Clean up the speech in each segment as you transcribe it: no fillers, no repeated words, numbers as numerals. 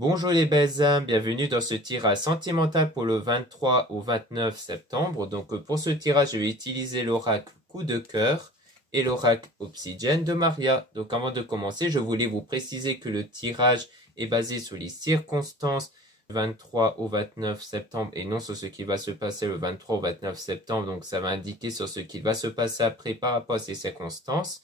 Bonjour les belles âmes, bienvenue dans ce tirage sentimental pour le 23 au 29 septembre. Donc pour ce tirage, je vais utiliser l'oracle Coup de cœur et l'oracle Obsidienne de Maria. Donc avant de commencer, je voulais vous préciser que le tirage est basé sur les circonstances du 23 au 29 septembre et non sur ce qui va se passer le 23 au 29 septembre. Donc ça va indiquer sur ce qui va se passer après par rapport à ces circonstances.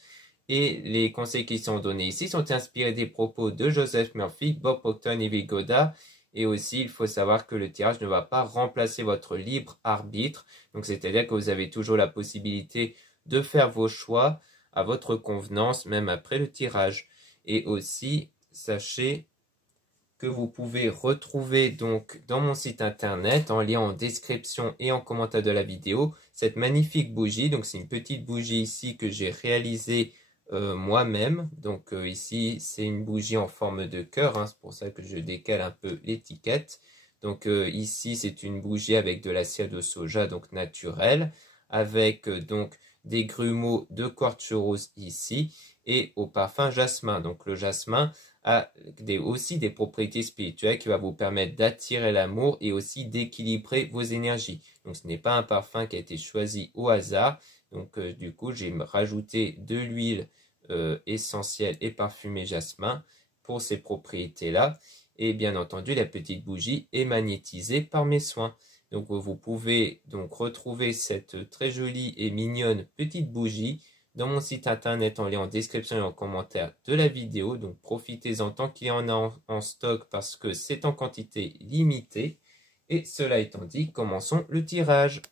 Et les conseils qui sont donnés ici sont inspirés des propos de Joseph Murphy, Bob Proctor et Vigoda. Et aussi, il faut savoir que le tirage ne va pas remplacer votre libre arbitre. Donc, c'est-à-dire que vous avez toujours la possibilité de faire vos choix à votre convenance, même après le tirage. Et aussi, sachez que vous pouvez retrouver donc dans mon site internet, en lien en description et en commentaire de la vidéo, cette magnifique bougie. Donc, c'est une petite bougie ici que j'ai réalisée moi-même. Donc ici c'est une bougie en forme de cœur, hein, c'est pour ça que je décale un peu l'étiquette. Donc ici c'est une bougie avec de la cire de soja, donc naturelle, avec donc des grumeaux de quartz rose ici et au parfum jasmin. Donc le jasmin a aussi des propriétés spirituelles qui va vous permettre d'attirer l'amour et aussi d'équilibrer vos énergies. Donc ce n'est pas un parfum qui a été choisi au hasard. Donc du coup j'ai rajouté de l'huile essentielle et parfumée jasmin pour ces propriétés-là. Et bien entendu, la petite bougie est magnétisée par mes soins. Donc vous pouvez donc retrouver cette très jolie et mignonne petite bougie dans mon site internet en lien en description et en commentaire de la vidéo. Donc profitez-en tant qu'il y en a en stock parce que c'est en quantité limitée. Et cela étant dit, commençons le tirage.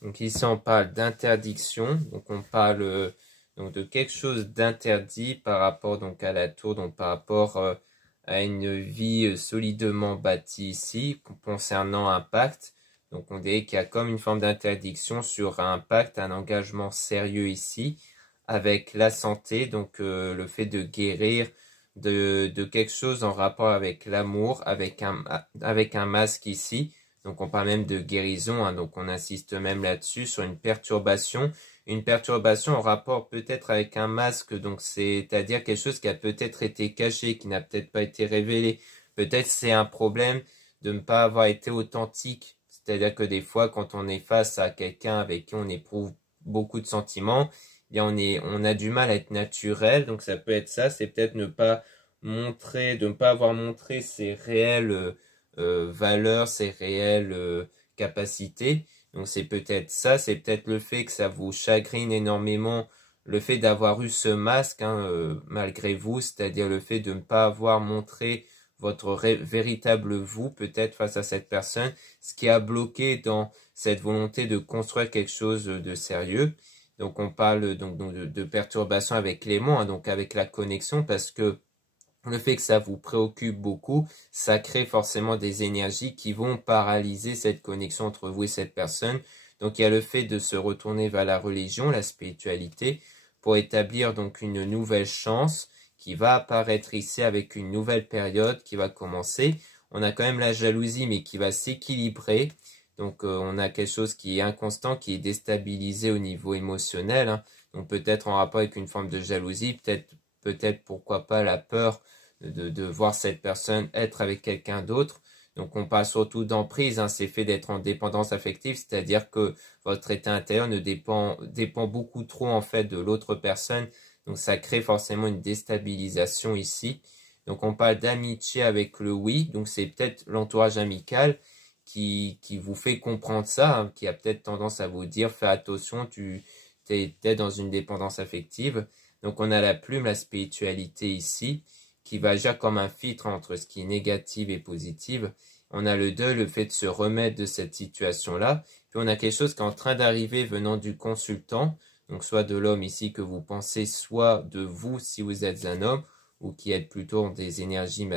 Donc ici on parle d'interdiction, donc on parle donc de quelque chose d'interdit par rapport donc à la tour, donc par rapport à une vie solidement bâtie ici concernant un pacte. Donc on dirait qu'il y a comme une forme d'interdiction sur un pacte, un engagement sérieux ici avec la santé, donc le fait de guérir de quelque chose en rapport avec l'amour, avec un masque ici. Donc on parle même de guérison, hein, donc on insiste même là-dessus sur une perturbation en rapport peut-être avec un masque, donc c'est-à-dire quelque chose qui a peut-être été caché, qui n'a peut-être pas été révélé. Peut-être c'est un problème de ne pas avoir été authentique, c'est-à-dire que des fois quand on est face à quelqu'un avec qui on éprouve beaucoup de sentiments, eh bien on a du mal à être naturel, donc ça peut être ça, c'est peut-être ne pas avoir montré ses réels valeurs, ses réelles capacités. Donc c'est peut-être ça, c'est peut-être le fait que ça vous chagrine énormément, le fait d'avoir eu ce masque, hein, malgré vous, c'est-à-dire le fait de ne pas avoir montré votre véritable vous, peut-être face à cette personne, ce qui a bloqué dans cette volonté de construire quelque chose de sérieux. Donc on parle donc de perturbation avec l'aimant, hein, donc avec la connexion, parce que le fait que ça vous préoccupe beaucoup, ça crée forcément des énergies qui vont paralyser cette connexion entre vous et cette personne. Donc il y a le fait de se retourner vers la religion, la spiritualité, pour établir donc une nouvelle chance qui va apparaître ici avec une nouvelle période qui va commencer. On a quand même la jalousie mais qui va s'équilibrer. Donc on a quelque chose qui est inconstant, qui est déstabilisé au niveau émotionnel, hein. Donc peut-être en rapport avec une forme de jalousie, peut-être pourquoi pas la peur de voir cette personne être avec quelqu'un d'autre. Donc on parle surtout d'emprise, hein, c'est fait d'être en dépendance affective, c'est-à-dire que votre état intérieur ne dépend beaucoup trop en fait de l'autre personne. Donc ça crée forcément une déstabilisation ici. Donc on parle d'amitié avec le oui, donc c'est peut-être l'entourage amical qui vous fait comprendre ça, hein, qui a peut-être tendance à vous dire fais attention, tu es dans une dépendance affective. Donc on a la plume, la spiritualité ici, qui va agir comme un filtre entre ce qui est négatif et positif. On a le deuil, le fait de se remettre de cette situation-là. Puis on a quelque chose qui est en train d'arriver venant du consultant, donc soit de l'homme ici que vous pensez, soit de vous si vous êtes un homme, ou qui êtes plutôt des énergies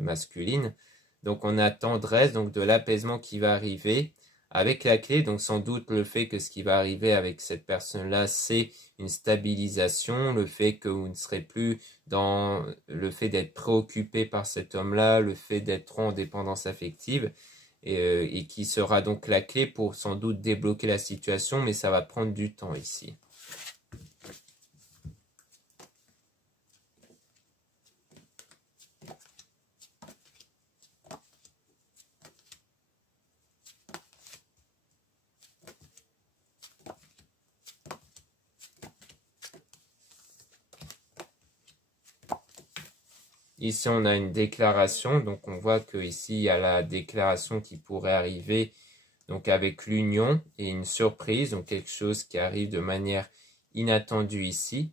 masculines. Donc on a tendresse, donc de l'apaisement qui va arriver avec la clé. Donc sans doute le fait que ce qui va arriver avec cette personne-là, c'est une stabilisation, le fait que vous ne serez plus dans le fait d'être préoccupé par cet homme-là, le fait d'être trop en dépendance affective, et qui sera donc la clé pour sans doute débloquer la situation, mais ça va prendre du temps ici. Ici, on a une déclaration, donc on voit que ici il y a la déclaration qui pourrait arriver donc avec l'union et une surprise, donc quelque chose qui arrive de manière inattendue ici.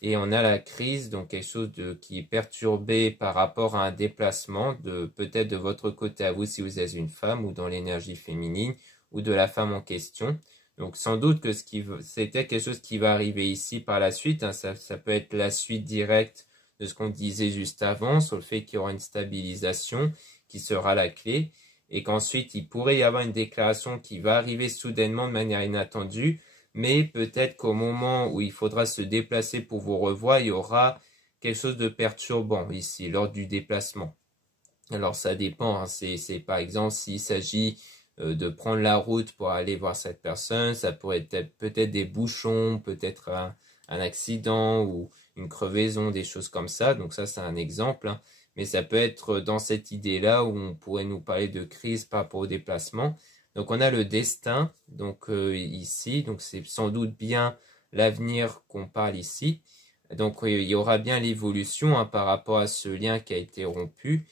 Et on a la crise, donc quelque chose qui est perturbé par rapport à un déplacement, peut-être de votre côté à vous si vous êtes une femme ou dans l'énergie féminine ou de la femme en question. Donc sans doute que c'était quelque chose qui va arriver ici par la suite, hein, ça peut être la suite directe de ce qu'on disait juste avant, sur le fait qu'il y aura une stabilisation qui sera la clé, et qu'ensuite il pourrait y avoir une déclaration qui va arriver soudainement de manière inattendue, mais peut-être qu'au moment où il faudra se déplacer pour vous revoir, il y aura quelque chose de perturbant ici, lors du déplacement. Alors ça dépend, hein, c'est par exemple s'il s'agit de prendre la route pour aller voir cette personne, ça pourrait être peut-être des bouchons, peut-être un accident ou une crevaison, des choses comme ça. Donc ça c'est un exemple, hein. Mais ça peut être dans cette idée-là où on pourrait nous parler de crise par rapport au déplacement. Donc on a le destin, donc ici, donc c'est sans doute bien l'avenir qu'on parle ici. Donc il y aura bien l'évolution, hein, par rapport à ce lien qui a été rompu.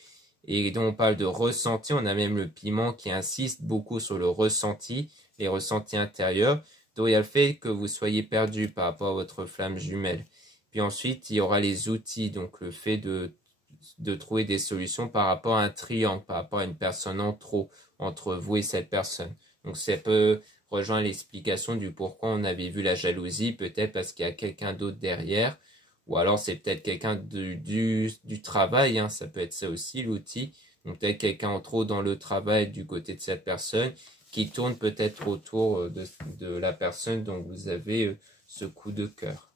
Et dont on parle de ressenti, on a même le piment qui insiste beaucoup sur le ressenti, les ressentis intérieurs. Donc il y a le fait que vous soyez perdu par rapport à votre flamme jumelle. Puis ensuite, il y aura les outils, donc le fait de trouver des solutions par rapport à un triangle, par rapport à une personne en trop entre vous et cette personne. Donc ça peut rejoindre l'explication du pourquoi on avait vu la jalousie, peut-être parce qu'il y a quelqu'un d'autre derrière, ou alors c'est peut-être quelqu'un du travail, hein, ça peut être ça aussi l'outil. Donc peut-être quelqu'un en trop dans le travail du côté de cette personne qui tourne peut-être autour de la personne dont vous avez ce coup de cœur.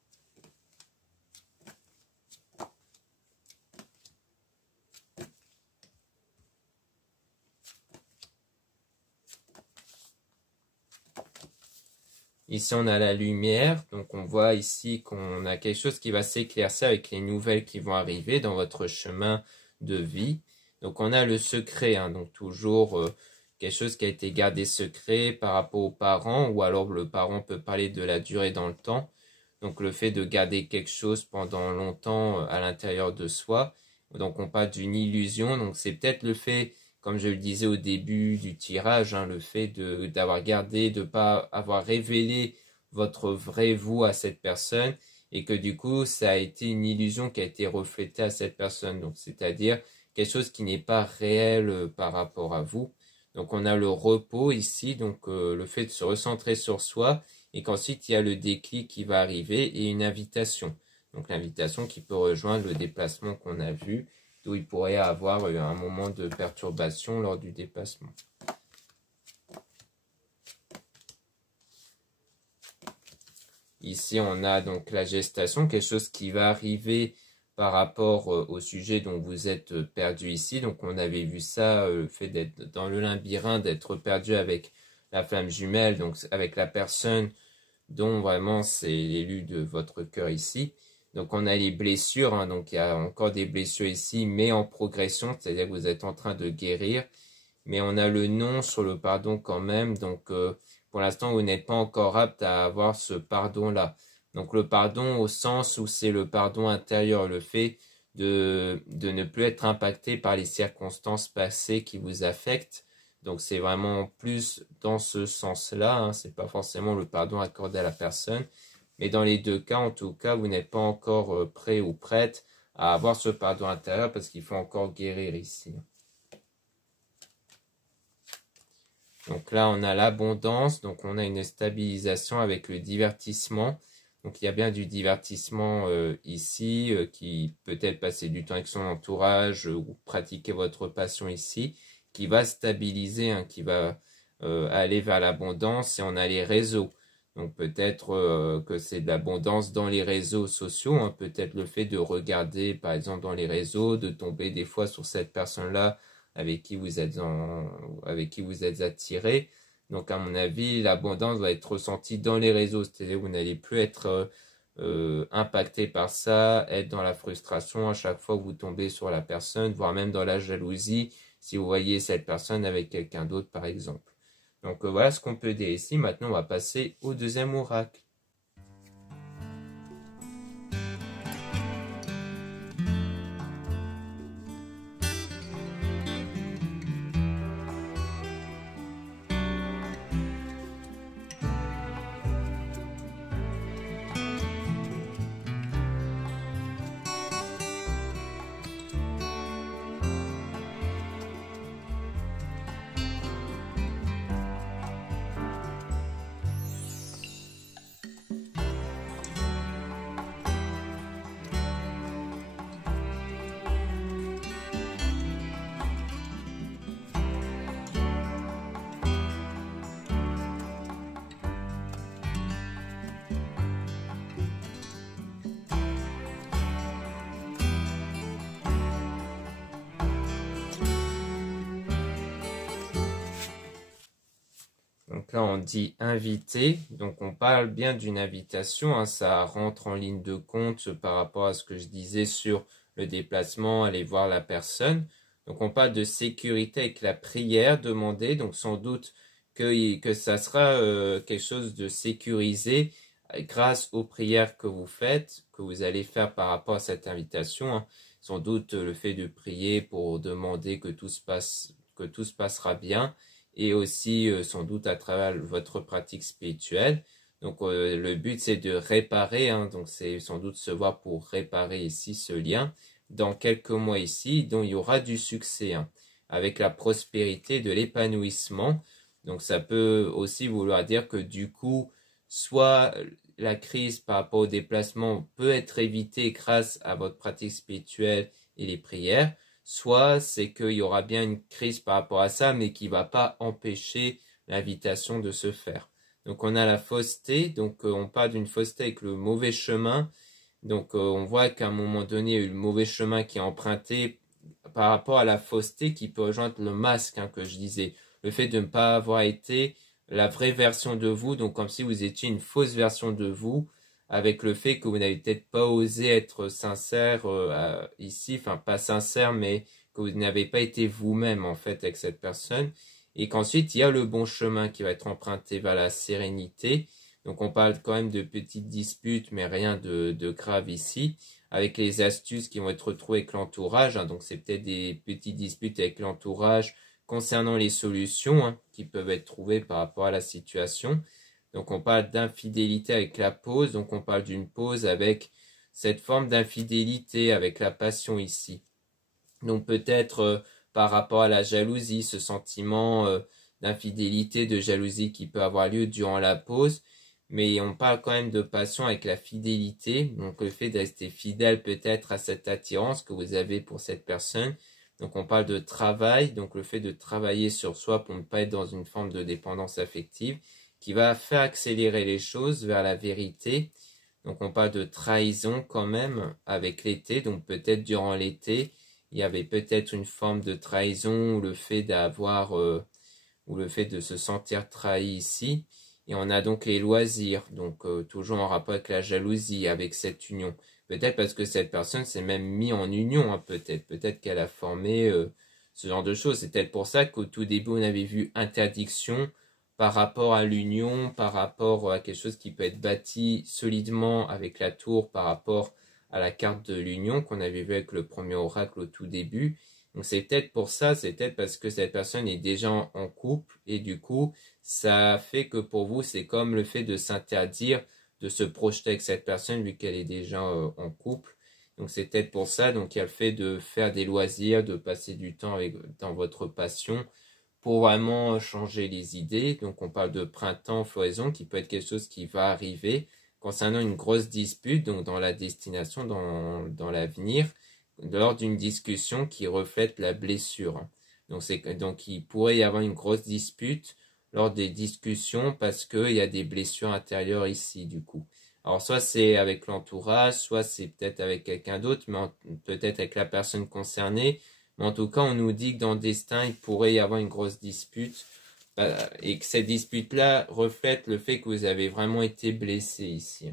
Ici, on a la lumière, donc on voit ici qu'on a quelque chose qui va s'éclaircir avec les nouvelles qui vont arriver dans votre chemin de vie. Donc on a le secret, hein, donc toujours quelque chose qui a été gardé secret par rapport aux parents, ou alors le parent peut parler de la durée dans le temps. Donc le fait de garder quelque chose pendant longtemps à l'intérieur de soi. Donc on parle d'une illusion, donc c'est peut-être le fait, comme je le disais au début du tirage, hein, le fait d'avoir gardé, de ne pas avoir révélé votre vrai vous à cette personne, et que du coup ça a été une illusion qui a été reflétée à cette personne. Donc c'est-à-dire quelque chose qui n'est pas réel par rapport à vous. Donc on a le repos ici, donc le fait de se recentrer sur soi, et qu'ensuite il y a le déclic qui va arriver et une invitation. Donc l'invitation qui peut rejoindre le déplacement qu'on a vu, d'où il pourrait avoir un moment de perturbation lors du déplacement. Ici, on a donc la gestation, quelque chose qui va arriver par rapport au sujet dont vous êtes perdu ici. Donc, on avait vu ça, le fait d'être dans le labyrinthe, d'être perdu avec la flamme jumelle, donc avec la personne dont vraiment c'est l'élu de votre cœur ici. Donc on a les blessures, hein, donc il y a encore des blessures ici, mais en progression, c'est-à-dire que vous êtes en train de guérir. Mais on a le non sur le pardon quand même, donc pour l'instant vous n'êtes pas encore apte à avoir ce pardon-là. Donc le pardon au sens où c'est le pardon intérieur, le fait de ne plus être impacté par les circonstances passées qui vous affectent. Donc c'est vraiment plus dans ce sens-là, hein, c'est pas forcément le pardon accordé à la personne. Mais dans les deux cas, en tout cas, vous n'êtes pas encore prêt ou prête à avoir ce pardon intérieur parce qu'il faut encore guérir ici. Donc là, on a l'abondance, donc on a une stabilisation avec le divertissement. Donc il y a bien du divertissement ici, qui peut-être passer du temps avec son entourage ou pratiquer votre passion ici, qui va stabiliser, hein, qui va aller vers l'abondance. Et on a les réseaux. Donc peut-être que c'est de l'abondance dans les réseaux sociaux, hein, peut-être le fait de regarder par exemple dans les réseaux, de tomber des fois sur cette personne-là avec qui vous êtes attiré. Donc, à mon avis, l'abondance va être ressentie dans les réseaux, c'est-à-dire que vous n'allez plus être impacté par ça, être dans la frustration à chaque fois que vous tombez sur la personne, voire même dans la jalousie, si vous voyez cette personne avec quelqu'un d'autre, par exemple. Donc, voilà ce qu'on peut dire ici. Maintenant, on va passer au deuxième oracle. Donc là, on dit invité. Donc on parle bien d'une invitation, hein. Ça rentre en ligne de compte par rapport à ce que je disais sur le déplacement, aller voir la personne. Donc on parle de sécurité avec la prière demandée. Donc sans doute que ça sera quelque chose de sécurisé grâce aux prières que vous faites, que vous allez faire par rapport à cette invitation, hein. Sans doute le fait de prier pour demander que tout se passera bien, et aussi sans doute à travers votre pratique spirituelle. Donc le but c'est de réparer, hein, donc c'est sans doute se voir pour réparer ici ce lien dans quelques mois ici, dont il y aura du succès, hein, avec la prospérité de l'épanouissement. Donc ça peut aussi vouloir dire que du coup, soit la crise par rapport au déplacement peut être évitée grâce à votre pratique spirituelle et les prières, soit c'est qu'il y aura bien une crise par rapport à ça, mais qui ne va pas empêcher l'invitation de se faire. Donc on a la fausseté, donc on parle d'une fausseté avec le mauvais chemin. Donc on voit qu'à un moment donné, il y a eu le mauvais chemin qui est emprunté par rapport à la fausseté qui peut rejoindre le masque, hein, que je disais. Le fait de ne pas avoir été la vraie version de vous, donc comme si vous étiez une fausse version de vous, avec le fait que vous n'avez peut-être pas osé être sincère ici, enfin pas sincère, mais que vous n'avez pas été vous-même en fait avec cette personne, et qu'ensuite il y a le bon chemin qui va être emprunté vers la sérénité. Donc on parle quand même de petites disputes, mais rien de grave ici, avec les astuces qui vont être retrouvées avec l'entourage, hein. Donc c'est peut-être des petites disputes avec l'entourage concernant les solutions, hein, qui peuvent être trouvées par rapport à la situation. Donc on parle d'infidélité avec la pause, donc on parle d'une pause avec cette forme d'infidélité, avec la passion ici. Donc peut-être par rapport à la jalousie, ce sentiment d'infidélité, de jalousie qui peut avoir lieu durant la pause, mais on parle quand même de passion avec la fidélité, donc le fait de rester fidèle peut-être à cette attirance que vous avez pour cette personne. Donc on parle de travail, donc le fait de travailler sur soi pour ne pas être dans une forme de dépendance affective, qui va faire accélérer les choses vers la vérité. Donc on parle de trahison quand même avec l'été, donc peut-être durant l'été, il y avait peut-être une forme de trahison ou le fait ou le fait de se sentir trahi ici. Et on a donc les loisirs, donc toujours en rapport avec la jalousie, avec cette union. Peut-être parce que cette personne s'est même mise en union, hein, peut-être qu'elle a formé ce genre de choses. C'est peut-être pour ça qu'au tout début on avait vu interdiction par rapport à l'union, par rapport à quelque chose qui peut être bâti solidement avec la tour, par rapport à la carte de l'union qu'on avait vu avec le premier oracle au tout début. Donc c'est peut-être pour ça, c'est peut-être parce que cette personne est déjà en couple, et du coup ça fait que pour vous c'est comme le fait de s'interdire de se projeter avec cette personne vu qu'elle est déjà en couple. Donc c'est peut-être pour ça, donc il y a le fait de faire des loisirs, de passer du temps dans votre passion, pour vraiment changer les idées. Donc on parle de printemps, floraison, qui peut être quelque chose qui va arriver concernant une grosse dispute, donc dans la destination, dans l'avenir, lors d'une discussion qui reflète la blessure. Donc il pourrait y avoir une grosse dispute lors des discussions parce qu'il y a des blessures intérieures ici du coup. Alors soit c'est avec l'entourage, soit c'est peut-être avec quelqu'un d'autre, mais peut-être avec la personne concernée. Mais en tout cas, on nous dit que dans le destin, il pourrait y avoir une grosse dispute et que cette dispute-là reflète le fait que vous avez vraiment été blessé ici.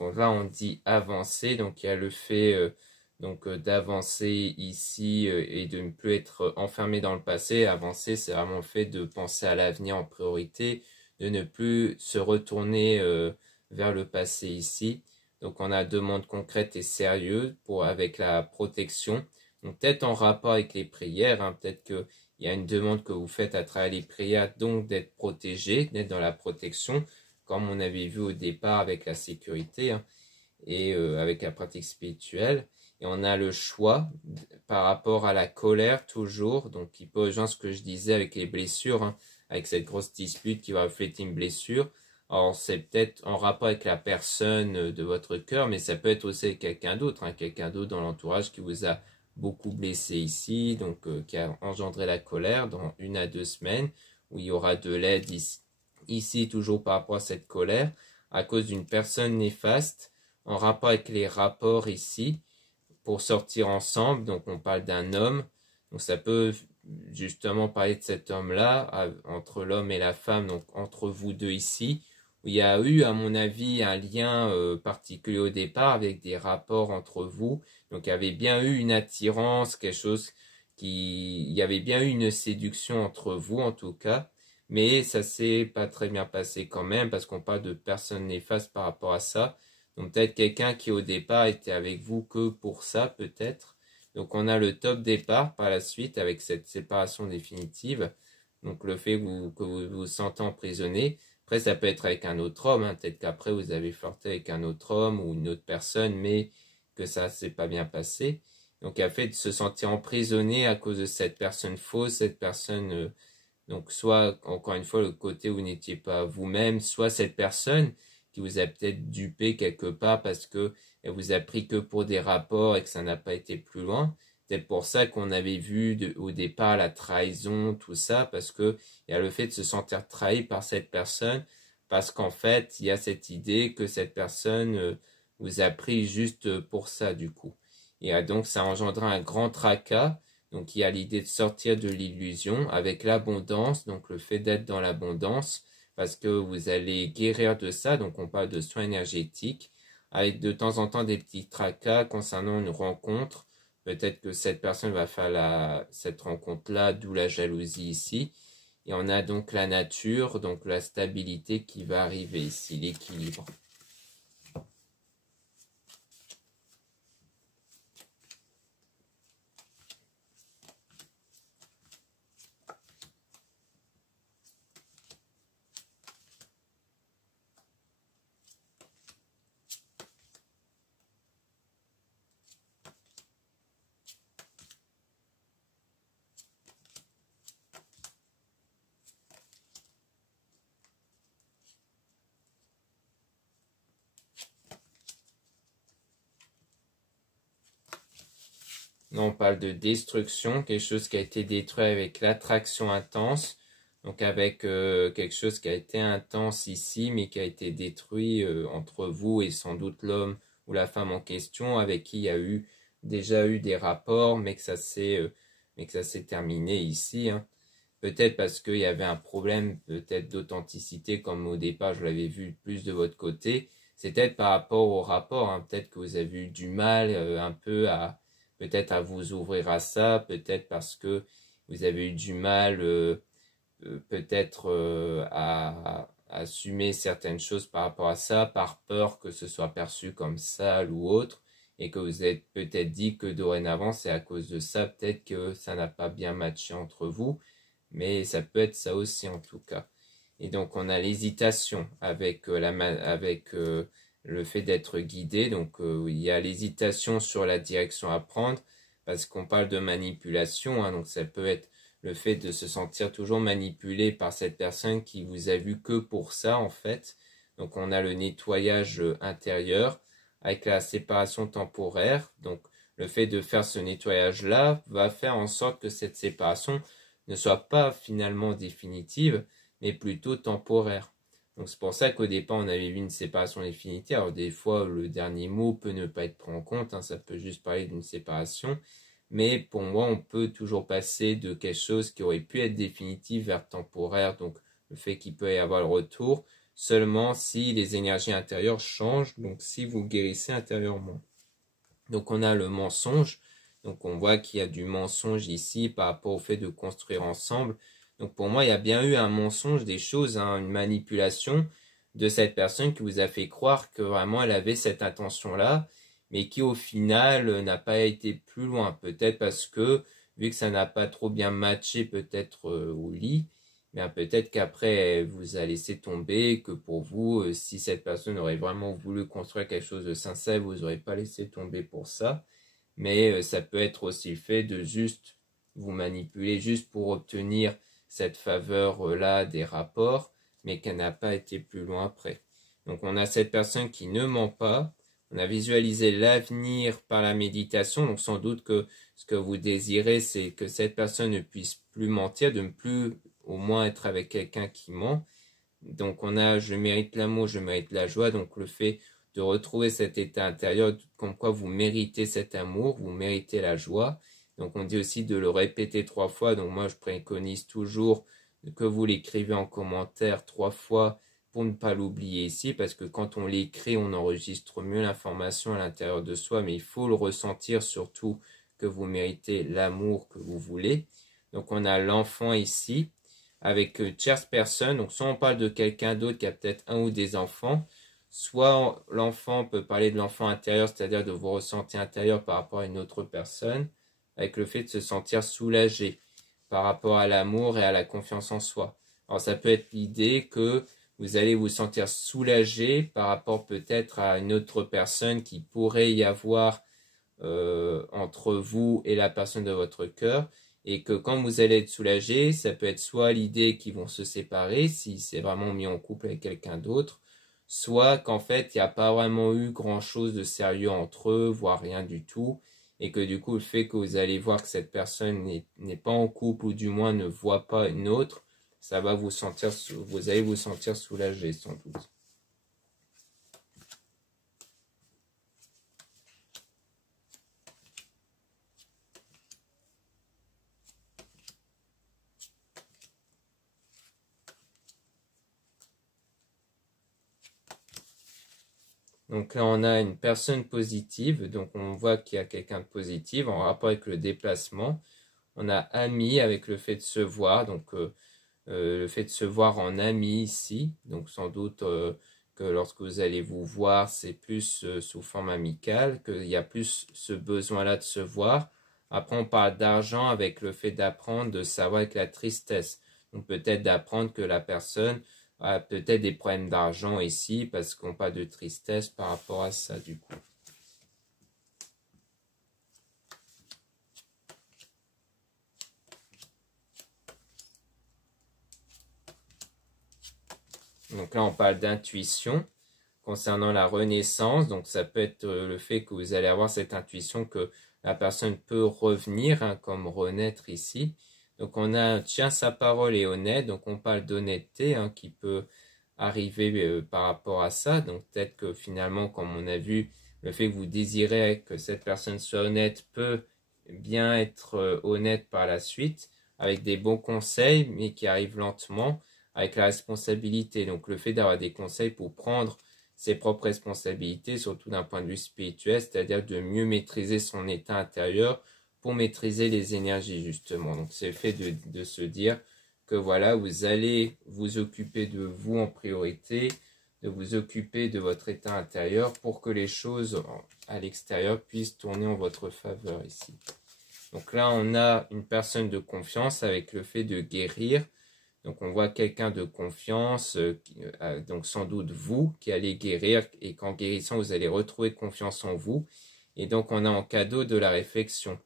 Donc là, on dit avancer, donc il y a le fait d'avancer ici et de ne plus être enfermé dans le passé. Avancer, c'est vraiment le fait de penser à l'avenir en priorité, de ne plus se retourner vers le passé ici. Donc on a demande concrète et sérieuse avec la protection. Donc peut-être en rapport avec les prières, hein, peut-être qu'il y a une demande que vous faites à travers les prières, donc d'être protégé, d'être dans la protection, comme on avait vu au départ avec la sécurité, hein, et avec la pratique spirituelle. Et on a le choix par rapport à la colère toujours, donc qui peut rejoindre ce que je disais avec les blessures, hein, avec cette grosse dispute qui va refléter une blessure. Alors c'est peut-être en rapport avec la personne de votre cœur, mais ça peut être aussi avec quelqu'un d'autre, hein, quelqu'un d'autre dans l'entourage qui vous a beaucoup blessé ici, donc qui a engendré la colère dans 1 à 2 semaines, où il y aura de l'aide ici toujours par rapport à cette colère, à cause d'une personne néfaste, en rapport avec les rapports ici, pour sortir ensemble. Donc on parle d'un homme, donc ça peut justement parler de cet homme-là, entre l'homme et la femme, donc entre vous deux ici, où il y a eu, à mon avis, un lien particulier au départ, avec des rapports entre vous. Donc il y avait bien eu une attirance, quelque chose il y avait bien eu une séduction entre vous, en tout cas. Mais ça s'est pas très bien passé quand même, parce qu'on parle de personnes néfastes par rapport à ça. Donc peut-être quelqu'un qui au départ était avec vous que pour ça, peut-être. Donc on a le top départ par la suite avec cette séparation définitive. Donc le fait que vous vous sentez emprisonné. Après ça peut être avec un autre homme, hein. Peut-être qu'après vous avez flirté avec un autre homme ou une autre personne, mais que ça s'est pas bien passé. Donc il y a fait de se sentir emprisonné à cause de cette personne fausse, cette personne... donc soit, encore une fois, le côté où vous n'étiez pas vous-même, soit cette personne qui vous a peut-être dupé quelque part parce que elle vous a pris que pour des rapports et que ça n'a pas été plus loin. C'est pour ça qu'on avait vu au départ la trahison, tout ça, parce que il y a le fait de se sentir trahi par cette personne, parce qu'en fait, il y a cette idée que cette personne vous a pris juste pour ça, du coup. Et donc, ça engendra un grand tracas. Donc, il y a l'idée de sortir de l'illusion avec l'abondance, donc le fait d'être dans l'abondance, parce que vous allez guérir de ça. Donc, on parle de soins énergétiques, avec de temps en temps des petits tracas concernant une rencontre. Peut-être que cette personne va faire cette rencontre-là, d'où la jalousie ici. Et on a donc la nature, donc la stabilité qui va arriver ici, l'équilibre. Là, on parle de destruction, quelque chose qui a été détruit avec l'attraction intense. Donc avec quelque chose qui a été intense ici, mais qui a été détruit entre vous et sans doute l'homme ou la femme en question, avec qui il y a déjà eu des rapports, mais que ça s'est terminé ici, hein. Peut-être parce qu'il y avait un problème peut-être d'authenticité, comme au départ je l'avais vu plus de votre côté. c'est peut-être par rapport au rapport, hein. Peut-être que vous avez eu du mal un peu à peut-être à vous ouvrir à ça, peut-être parce que vous avez eu du mal peut-être à assumer certaines choses par rapport à ça, par peur que ce soit perçu comme sale ou autre, et que vous êtes peut-être dit que dorénavant c'est à cause de ça, peut-être que ça n'a pas bien matché entre vous, mais ça peut être ça aussi en tout cas. Et donc on a l'hésitation avec le fait d'être guidé. Donc il y a l'hésitation sur la direction à prendre parce qu'on parle de manipulation, hein, donc ça peut être le fait de se sentir toujours manipulé par cette personne qui vous a vu que pour ça en fait. Donc on a le nettoyage intérieur avec la séparation temporaire. Donc le fait de faire ce nettoyage-là va faire en sorte que cette séparation ne soit pas finalement définitive, mais plutôt temporaire. Donc c'est pour ça qu'au départ on avait vu une séparation définitive. Alors des fois le dernier mot peut ne pas être pris en compte, hein, ça peut juste parler d'une séparation. Mais pour moi on peut toujours passer de quelque chose qui aurait pu être définitif vers temporaire. Donc le fait qu'il peut y avoir le retour seulement si les énergies intérieures changent, donc si vous guérissez intérieurement. Donc on a le mensonge. Donc on voit qu'il y a du mensonge ici par rapport au fait de construire ensemble. Donc pour moi, il y a bien eu un mensonge des choses, hein, une manipulation de cette personne qui vous a fait croire que vraiment elle avait cette intention-là, mais qui au final n'a pas été plus loin. Peut-être parce que, vu que ça n'a pas trop bien matché peut-être au lit, bien peut-être qu'après elle vous a laissé tomber, que pour vous, si cette personne aurait vraiment voulu construire quelque chose de sincère, vous n'aurez pas laissé tomber pour ça. Mais ça peut être aussi le fait de juste vous manipuler, juste pour obtenir cette faveur-là des rapports, mais qu'elle n'a pas été plus loin après. Donc on a cette personne qui ne ment pas, on a visualisé l'avenir par la méditation, donc sans doute que ce que vous désirez, c'est que cette personne ne puisse plus mentir, de ne plus au moins être avec quelqu'un qui ment. Donc on a je mérite l'amour, je mérite la joie, donc le fait de retrouver cet état intérieur, comme quoi vous méritez cet amour, vous méritez la joie. Donc on dit aussi de le répéter 3 fois, donc moi je préconise toujours que vous l'écrivez en commentaire 3 fois pour ne pas l'oublier ici, parce que quand on l'écrit, on enregistre mieux l'information à l'intérieur de soi, mais il faut le ressentir surtout que vous méritez l'amour que vous voulez. Donc on a l'enfant ici, avec tierce personne, donc soit on parle de quelqu'un d'autre qui a peut-être un ou des enfants, soit l'enfant peut parler de l'enfant intérieur, c'est-à-dire de vos ressentis intérieurs par rapport à une autre personne, avec le fait de se sentir soulagé par rapport à l'amour et à la confiance en soi. Alors ça peut être l'idée que vous allez vous sentir soulagé par rapport peut-être à une autre personne qui pourrait y avoir entre vous et la personne de votre cœur, et que quand vous allez être soulagé, ça peut être soit l'idée qu'ils vont se séparer si c'est vraiment mis en couple avec quelqu'un d'autre, soit qu'en fait il n'y a pas vraiment eu grand chose de sérieux entre eux, voire rien du tout, et que du coup le fait que vous allez voir que cette personne n'est pas en couple, ou du moins ne voit pas une autre, ça va vous sentir, vous allez vous sentir soulagé sans doute. Donc là, on a une personne positive, donc on voit qu'il y a quelqu'un de positif en rapport avec le déplacement. On a ami avec le fait de se voir, donc le fait de se voir en ami ici. Donc sans doute que lorsque vous allez vous voir, c'est plus sous forme amicale, qu'il y a plus ce besoin-là de se voir. Après, on parle d'argent avec le fait d'apprendre, de savoir avec la tristesse. Donc peut-être d'apprendre que la personne peut-être des problèmes d'argent ici parce qu'on parle de tristesse par rapport à ça du coup. Donc là on parle d'intuition concernant la renaissance. Donc ça peut être le fait que vous allez avoir cette intuition que la personne peut revenir, hein, comme renaître ici. Donc on a tient sa parole et honnête. Donc on parle d'honnêteté, hein, qui peut arriver par rapport à ça. Donc peut-être que finalement, comme on a vu, le fait que vous désirez que cette personne soit honnête peut bien être honnête par la suite, avec des bons conseils, mais qui arrivent lentement, avec la responsabilité. Donc le fait d'avoir des conseils pour prendre ses propres responsabilités, surtout d'un point de vue spirituel, c'est-à-dire de mieux maîtriser son état intérieur pour maîtriser les énergies justement. Donc c'est le fait de se dire que voilà, vous allez vous occuper de vous en priorité, de vous occuper de votre état intérieur pour que les choses à l'extérieur puissent tourner en votre faveur ici. Donc là, on a une personne de confiance avec le fait de guérir. Donc on voit quelqu'un de confiance, donc sans doute vous qui allez guérir et qu'en guérissant vous allez retrouver confiance en vous. Et donc on a en cadeau de la réflexion.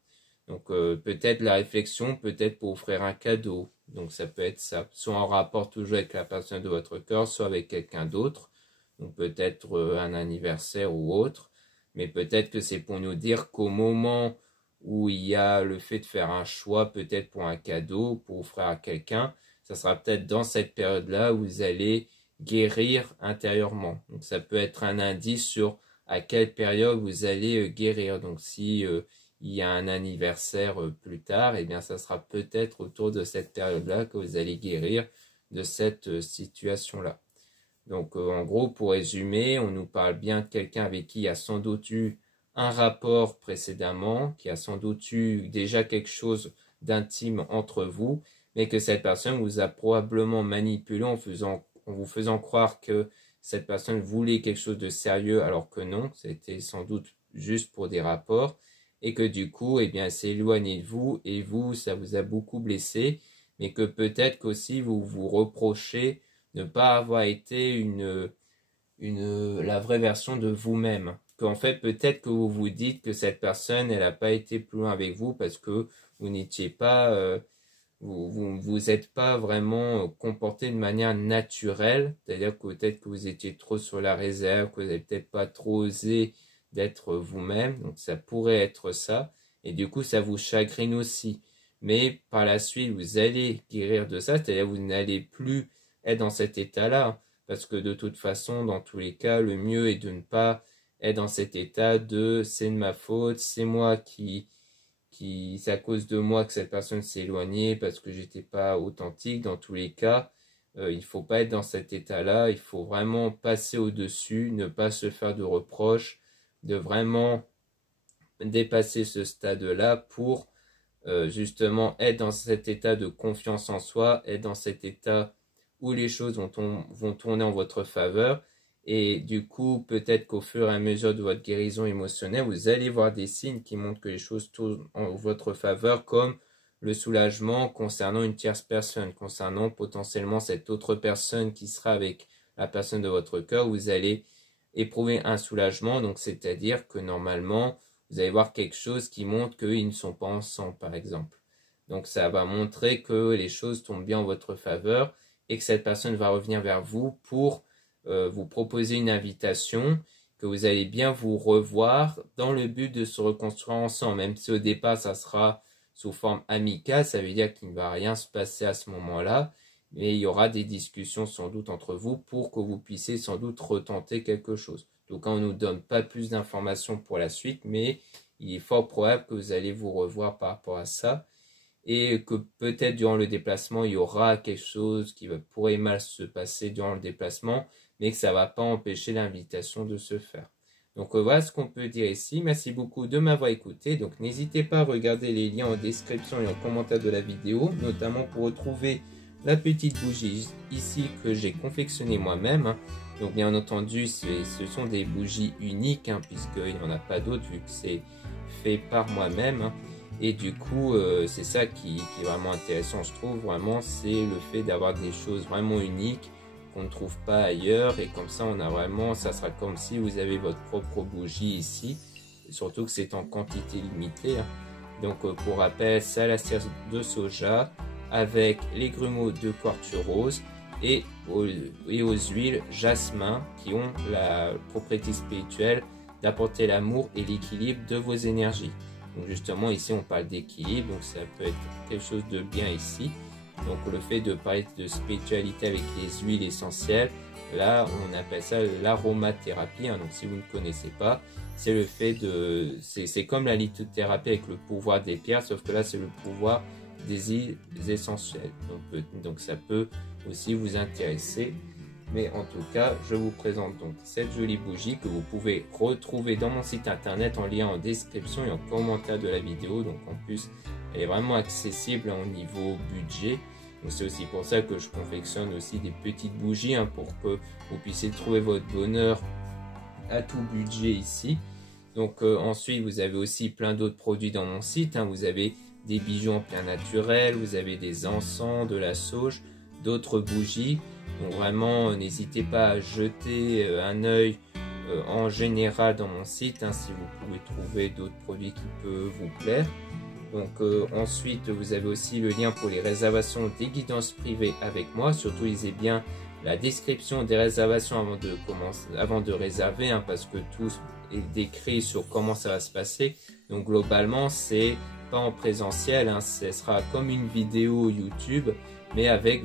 Donc peut-être la réflexion, peut-être pour offrir un cadeau. Donc ça peut être ça, soit en rapport toujours avec la personne de votre cœur, soit avec quelqu'un d'autre. Donc peut-être un anniversaire ou autre. Mais peut-être que c'est pour nous dire qu'au moment où il y a le fait de faire un choix, peut-être pour un cadeau, pour offrir à quelqu'un, ça sera peut-être dans cette période-là où vous allez guérir intérieurement. Donc ça peut être un indice sur à quelle période vous allez guérir. Donc si il y a un anniversaire plus tard, eh bien ça sera peut-être autour de cette période-là que vous allez guérir de cette situation-là. Donc en gros, pour résumer, on nous parle bien de quelqu'un avec qui il y a sans doute eu un rapport précédemment, qui a sans doute eu déjà quelque chose d'intime entre vous, mais que cette personne vous a probablement manipulé en vous faisant croire que cette personne voulait quelque chose de sérieux alors que non, c'était sans doute juste pour des rapports, et que du coup, eh bien, elle s'est éloignée de vous, et vous, ça vous a beaucoup blessé, mais que peut-être qu'aussi vous vous reprochez ne pas avoir été la vraie version de vous-même. Qu'en fait, peut-être que vous vous dites que cette personne, elle n'a pas été plus loin avec vous parce que vous n'étiez pas, vous êtes pas vraiment comporté de manière naturelle. C'est-à-dire que peut-être que vous étiez trop sur la réserve, que vous n'avez peut-être pas trop osé d'être vous-même. Donc ça pourrait être ça. Et du coup, ça vous chagrine aussi. Mais par la suite, vous allez guérir de ça. C'est-à-dire que vous n'allez plus être dans cet état-là. Parce que de toute façon, dans tous les cas, le mieux est de ne pas être dans cet état de c'est de ma faute, c'est moi c'est à cause de moi que cette personne s'est éloignée parce que j'étais pas authentique. Dans tous les cas, il faut pas être dans cet état-là. Il faut vraiment passer au-dessus, ne pas se faire de reproches, de vraiment dépasser ce stade-là pour justement être dans cet état de confiance en soi, être dans cet état où les choses vont tourner en votre faveur. Et du coup, peut-être qu'au fur et à mesure de votre guérison émotionnelle, vous allez voir des signes qui montrent que les choses tournent en votre faveur, comme le soulagement concernant une tierce personne, concernant potentiellement cette autre personne qui sera avec la personne de votre cœur. Vous allez éprouver un soulagement, donc c'est-à-dire que normalement, vous allez voir quelque chose qui montre qu'ils ne sont pas ensemble, par exemple. Donc ça va montrer que les choses tombent bien en votre faveur et que cette personne va revenir vers vous pour vous proposer une invitation, que vous allez bien vous revoir dans le but de se reconstruire ensemble. Même si au départ ça sera sous forme amicale, ça veut dire qu'il ne va rien se passer à ce moment-là, mais il y aura des discussions sans doute entre vous pour que vous puissiez sans doute retenter quelque chose. Donc on ne nous donne pas plus d'informations pour la suite, mais il est fort probable que vous allez vous revoir par rapport à ça. Et que peut-être durant le déplacement, il y aura quelque chose qui pourrait mal se passer durant le déplacement, mais que ça ne va pas empêcher l'invitation de se faire. Donc voilà ce qu'on peut dire ici. Merci beaucoup de m'avoir écouté. Donc n'hésitez pas à regarder les liens en description et en commentaire de la vidéo, notamment pour retrouver la petite bougie ici que j'ai confectionnée moi-même. Donc bien entendu, ce sont des bougies uniques, puisqu'il n'y en a pas d'autres vu que c'est fait par moi-même. Et du coup, c'est ça qui est vraiment intéressant, je trouve. Vraiment, c'est le fait d'avoir des choses vraiment uniques qu'on ne trouve pas ailleurs. Et comme ça, on a vraiment, ça sera comme si vous avez votre propre bougie ici. Et surtout que c'est en quantité limitée. Donc, pour rappel, c'est à la cire de soja avec les grumeaux de quartz rose et aux huiles jasmin qui ont la propriété spirituelle d'apporter l'amour et l'équilibre de vos énergies. Donc justement ici on parle d'équilibre, donc ça peut être quelque chose de bien ici. Donc le fait de parler de spiritualité avec les huiles essentielles, là on appelle ça l'aromathérapie. Donc si vous ne connaissez pas, c'est le fait de, c'est comme la lithothérapie avec le pouvoir des pierres, sauf que là c'est le pouvoir des huiles essentielles. Donc ça peut aussi vous intéresser. Mais en tout cas, je vous présente donc cette jolie bougie que vous pouvez retrouver dans mon site internet en lien en description et en commentaire de la vidéo. Donc en plus, elle est vraiment accessible au niveau budget. C'est aussi pour ça que je confectionne aussi des petites bougies pour que vous puissiez trouver votre bonheur à tout budget ici. Donc ensuite, vous avez aussi plein d'autres produits dans mon site. Vous avez des bijoux en plein naturel, vous avez des encens, de la sauge, d'autres bougies. Donc vraiment, n'hésitez pas à jeter un œil en général dans mon site, si vous pouvez trouver d'autres produits qui peuvent vous plaire. Donc ensuite, vous avez aussi le lien pour les réservations des guidances privées avec moi. Surtout, lisez bien la description des réservations avant de réserver, parce que tout est décrit sur comment ça va se passer. Donc globalement, c'est pas en présentiel, ce sera comme une vidéo YouTube, mais avec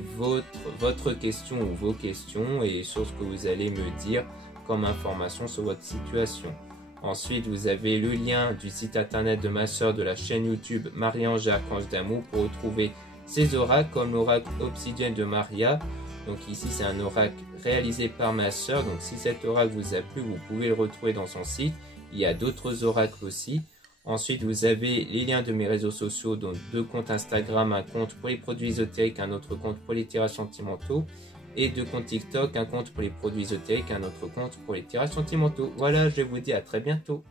votre question ou vos questions et sur ce que vous allez me dire comme information sur votre situation. Ensuite, vous avez le lien du site internet de ma soeur, de la chaîne YouTube Marie-Ange et Archange d'amour pour retrouver ses oracles comme l'oracle obsidienne de Maria. Donc ici, c'est un oracle réalisé par ma soeur. Donc si cet oracle vous a plu, vous pouvez le retrouver dans son site. Il y a d'autres oracles aussi. Ensuite, vous avez les liens de mes réseaux sociaux, donc 2 comptes Instagram, un compte pour les produits ésotériques, un autre compte pour les tirages sentimentaux. Et 2 comptes TikTok, un compte pour les produits ésotériques, un autre compte pour les tirages sentimentaux. Voilà, je vous dis à très bientôt.